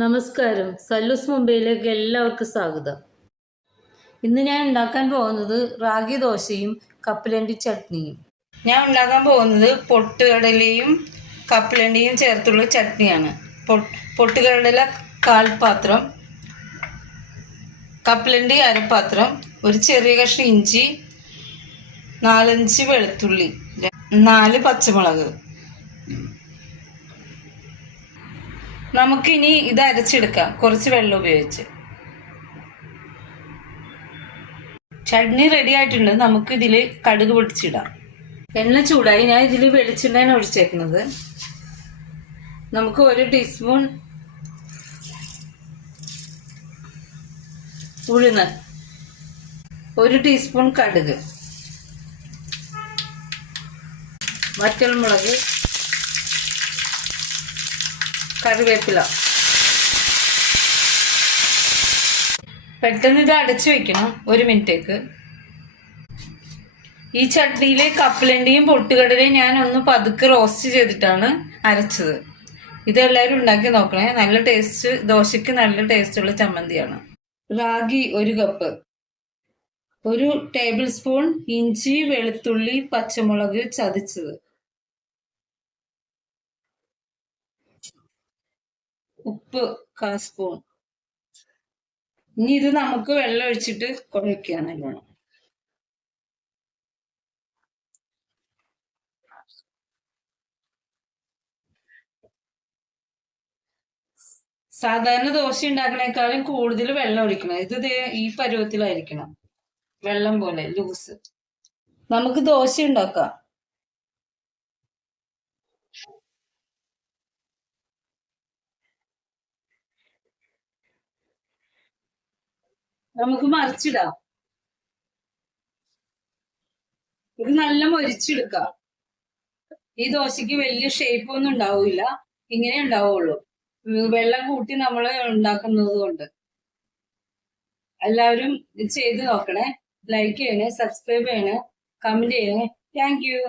നമസ്കാരം, സല്ലൂസ് മുംബൈയിലേക്ക് എല്ലാവർക്കും സ്വാഗതം. ഇന്ന് ഞാൻ ഉണ്ടാക്കാൻ പോകുന്നത് റാഗി ദോശയും കപ്പലണ്ടി ചട്നിയും. ഞാൻ ഉണ്ടാക്കാൻ പോകുന്നത് പൊട്ടുകടലയും കപ്പലണ്ടിയും ചേർത്തുള്ള ചട്നിയാണ്. പൊട്ടുകടല 1/4 പാത്രം, കപ്പലണ്ടി 1/2 പാത്രം, ഒരു ചെറിയ കഷ്ണം ഇഞ്ചി, 4-5 വെളുത്തുള്ളി, 4 പച്ചമുളക്. നമുക്കിനി ഇത് അരച്ചെടുക്കാം കുറച്ച് വെള്ളം ഉപയോഗിച്ച്. ചട്നി റെഡി ആയിട്ടുണ്ട്. നമുക്ക് ഇതിൽ കടുക് പൊട്ടിച്ചിടാം. എണ്ണ ചൂടായി. ഞാൻ ഇതിൽ വെളിച്ചെണ്ണയാണ് ഒഴിച്ചേക്കുന്നത്. നമുക്ക് 1 ടീസ്പൂൺ ഉഴുന്ന്, 1 ടീസ്പൂൺ കടുക്, വറ്റൽമുളക്, കറിവേപ്പില. പെട്ടെന്ന് ഇത് അടച്ചു വെക്കണം 1 മിനിറ്റേക്ക്. ഈ ചട്നിയിലെ കപ്പലണ്ടിയും പൊട്ടുകടലയും ഞാൻ ഒന്ന് പതുക്കെ റോസ്റ്റ് ചെയ്തിട്ടാണ് അരച്ചത്. ഇതെല്ലാവരും ഉണ്ടാക്കി നോക്കണേ. നല്ല ടേസ്റ്റ്, ദോശയ്ക്ക് നല്ല ടേസ്റ്റുള്ള ചമ്മന്തിയാണ്. റാഗി 1 കപ്പ്, 1 ടേബിൾ സ്പൂൺ ഇഞ്ചി, വെളുത്തുള്ളി, പച്ചമുളക് ചതച്ചത്, ഉപ്പ് 1/4 സ്പൂൺ. ഇനി ഇത് നമുക്ക് വെള്ളം ഒഴിച്ചിട്ട് കുഴയ്ക്കുകയാണ്. നല്ലോണം സാധാരണ ദോശ ഉണ്ടാക്കണേക്കാളും കൂടുതൽ വെള്ളം ഒഴിക്കണം. ഇത് ഈ പരുവത്തിലായിരിക്കണം, വെള്ളം പോലെ ലൂസ്. നമുക്ക് ദോശ ഉണ്ടാക്കാം. നമുക്ക് മറിച്ചിടാം. ഇത് നല്ല മൊരിച്ചെടുക്കാം. ഈ ദോശക്ക് വലിയ ഷേപ്പ് ഒന്നും ഉണ്ടാവില്ല, ഇങ്ങനെ ഉണ്ടാവുള്ളൂ, വെള്ളം കൂട്ടി നമ്മൾ ഉണ്ടാക്കുന്നത് കൊണ്ട്. എല്ലാവരും ഇത് ചെയ്ത് നോക്കണേ. ലൈക്ക് ചെയ്യണേ, സബ്സ്ക്രൈബ് ചെയ്യണേ, കമന്റ് ചെയ്യണേ. Thank you.